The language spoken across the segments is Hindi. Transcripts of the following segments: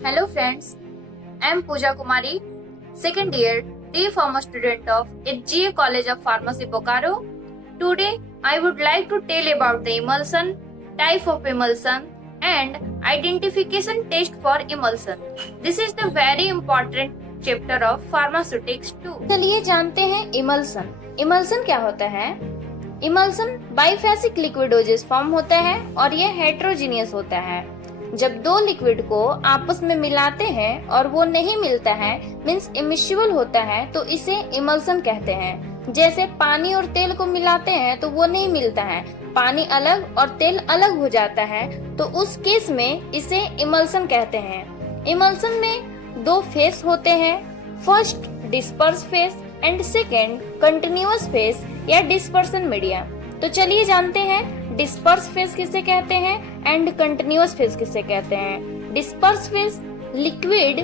Hello friends, I am Pooja Kumari, second year D Pharma student of HGA College of Pharmacy Bokaro. Today I would like to tell about the emulsion, type of emulsion and identification test for emulsion. This is the very important chapter of pharmaceutics too. चलिए जानते हैं इमल्सन। इमल्सन क्या होता है? इमल्सन बाइफेसिक लिक्विडोजेस फॉर्म होता है और यह हेट्रोजीनियस होता है। जब दो लिक्विड को आपस में मिलाते हैं और वो नहीं मिलता है मीन्स इमिसिबल होता है तो इसे इमल्सन कहते हैं। जैसे पानी और तेल को मिलाते हैं तो वो नहीं मिलता है, पानी अलग और तेल अलग हो जाता है, तो उस केस में इसे इमल्सन कहते हैं। इमल्सन में दो फेस होते हैं, first disperse phase and second continuous face या डिस्पर्सन मीडिया। तो चलिए जानते हैं डिस्पर्स फेस किसे कहते हैं एंड कंटिन्यूअस फेस किसे कहते हैं। डिस्पर्स फेस लिक्विड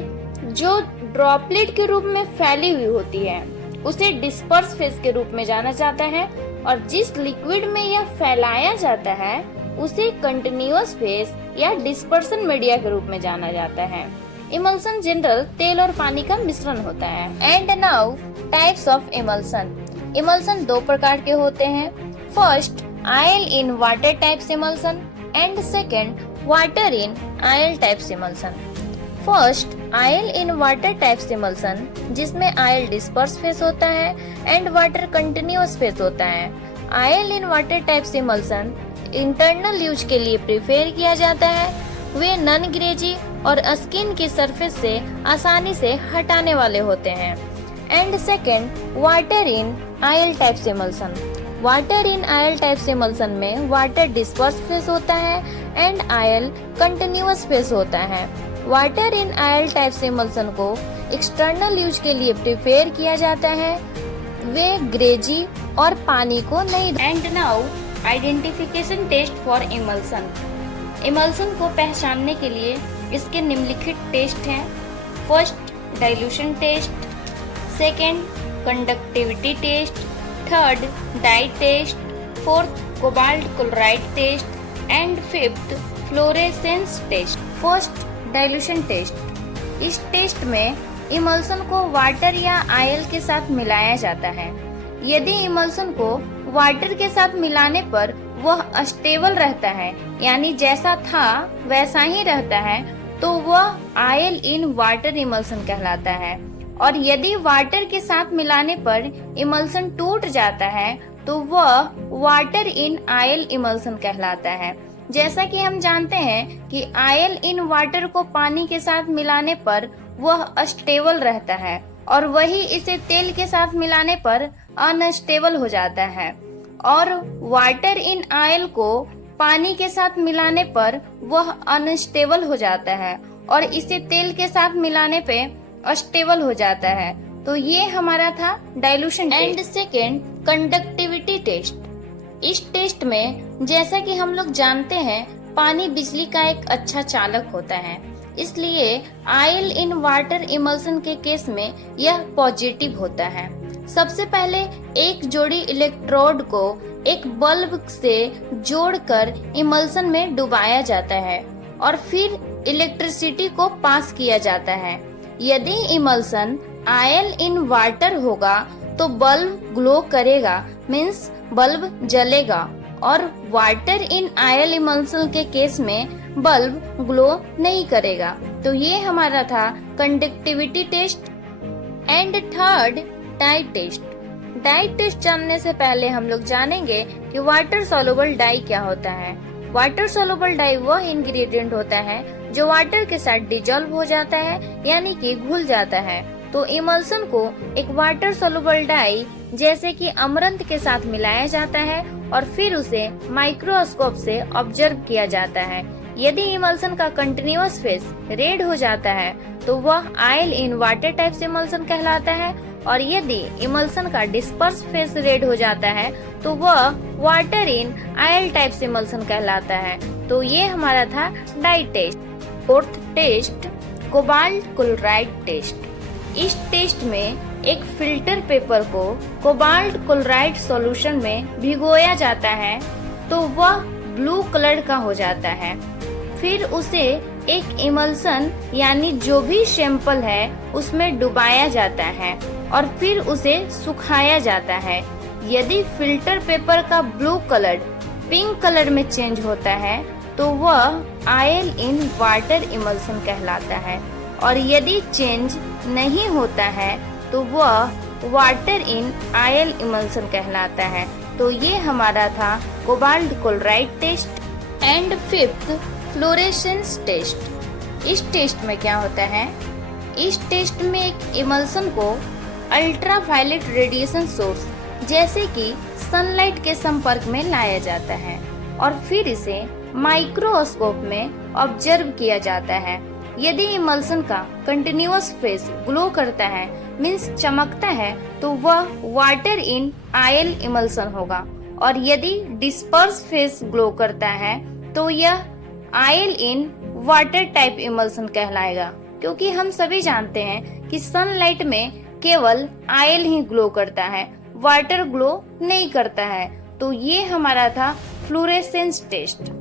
जो ड्रॉपलेट के रूप में फैली हुई होती है उसे डिस्पर्स फेस के रूप में जाना जाता है, और जिस लिक्विड में यह फैलाया जाता है उसे कंटिन्यूअस फेस या डिस्पर्सन मीडिया के रूप में जाना जाता है। इमल्सन जनरल तेल और पानी का मिश्रण होता है। And now types of emulsion. Emulsion दो प्रकार के होते हैं, first oil in water types emulsion and second water in oil types emulsion. First oil in water types emulsion, जिसमें आयल डिस्पर्स फेस होता है एंड वाटर कंटिन्यूअस फेस होता है। Oil in water types emulsion internal use के लिए प्रिफेयर किया जाता है। वे नॉन ग्रेजी और स्किन की सरफेस से आसानी से हटाने वाले होते हैं। And second water in oil types emulsion. Water in oil types emulsion में वाटर डिस्पर्स फेस होता है एंड आयल कंटिन्यूअस फेस होता है। Water in oil types emulsion को एक्सटर्नल यूज के लिए प्रिफेयर किया जाता है, वे ग्रेजी और पानी को नहीं। And now identification test for emulsion. Emulsion को पहचानने के लिए इसके निम्नलिखित टेस्ट हैं। First dilution test, second conductivity test, third dye test, fourth cobalt chloride test and fifth fluorescence test. First dilution test. इस टेस्ट में इमल्सन को वाटर या आयल के साथ मिलाया जाता है। यदि इमल्सन को वाटर के साथ मिलाने पर वह अस्टेबल रहता है, यानी जैसा था वैसा ही रहता है, तो वह आयल इन वाटर इमल्सन कहलाता है। और यदि वाटर के साथ मिलाने पर इमल्सन टूट जाता है तो वह वाटर इन आयल इमल्सन कहलाता है। जैसा कि हम जानते हैं कि आयल इन वाटर को पानी के साथ मिलाने पर वह अस्टेबल रहता है और वही इसे तेल के साथ मिलाने पर अनस्टेबल हो जाता है, और वाटर इन आयल को पानी के साथ मिलाने पर वह अनस्टेबल हो जाता है और इसे तेल के साथ मिलाने पे अस्टेबल हो जाता है। तो ये हमारा था dilution and second conductivity test. इस टेस्ट में जैसा कि हम लोग जानते हैं पानी बिजली का एक अच्छा चालक होता है, इसलिए आयल इन वाटर इमल्सन के केस में यह पॉजिटिव होता है। सबसे पहले एक जोड़ी इलेक्ट्रोड को एक बल्ब से जोड़कर इमल्सन में डुबाया जाता है और फिर इलेक्ट्रिसिटी को पास किया जाता है। यदि इमल्सन आयल इन वाटर होगा तो बल्ब ग्लो करेगा, मीन्स बल्ब जलेगा, और वाटर इन आयल इमल्सन के केस में बल्ब ग्लो नहीं करेगा। तो ये हमारा था conductivity test. And third dye test. Dye test जानने से पहले हम लोग जानेंगे कि वाटर सोलुबल डाई क्या होता है। वाटर सोलुबल डाई वह इंग्रेडिएंट होता है जो वाटर के साथ डिजोल्व हो जाता है, यानी कि घुल जाता है। तो इमल्सन को एक वाटर सोलुबल डाई जैसे कि अमरंत के साथ मिलाया जाता है और फिर उसे माइक्रोस्कोप से ऑब्जर्व किया जाता है। यदि इमल्सन का कंटिन्यूअस फेस रेड हो जाता है तो वह oil in water types emulsion कहलाता है, और यदि इमल्सन का डिस्पर्स फेस रेड हो जाता है तो वह water in oil types emulsion कहलाता है। तो ये हमारा था dye test. Fourth test cobalt chloride test. इस टेस्ट में एक फिल्टर पेपर को कोबाल्ट क्लोराइड सॉल्यूशन में भिगोया जाता है तो वह ब्लू कलर का हो जाता है। फिर उसे एक इमल्सन यानी जो भी सैंपल है उसमें डुबाया जाता है और फिर उसे सुखाया जाता है। यदि फिल्टर पेपर का ब्लू कलर पिंक कलर में चेंज होता है तो वह ऑयल इन वाटर इमल्सन कहलाता है, और यदि चेंज नहीं होता है तो वह वाटर इन ऑयल इमल्सन कहलाता है। तो ये हमारा था cobalt chloride test. And fifth, fluorescence test. इस टेस्ट में क्या होता है? इस टेस्ट में एक इमल्सन को अल्ट्रावायलेट रेडिएशन सोर्स जैसे कि सनलाइट के संपर्क में लाया जाता है और फिर इसे माइक्रोस्कोप में ऑब्जर्व किया जाता है। यदि इमल्सन का कंटिन्यूअस फेस ग्लो करता है, मीन्स चमकता है, तो वह वाटर इन ऑयल इमल्सन होगा, और यदि डिस्पर्स फेस ग्लो करता है तो यह oil in water type emulsion कहलाएगा, क्योंकि हम सभी जानते हैं कि सनलाइट में केवल ऑयल ही ग्लो करता है, वाटर ग्लो नहीं करता है। तो ये हमारा था फ्लोरेसेंस टेस्ट।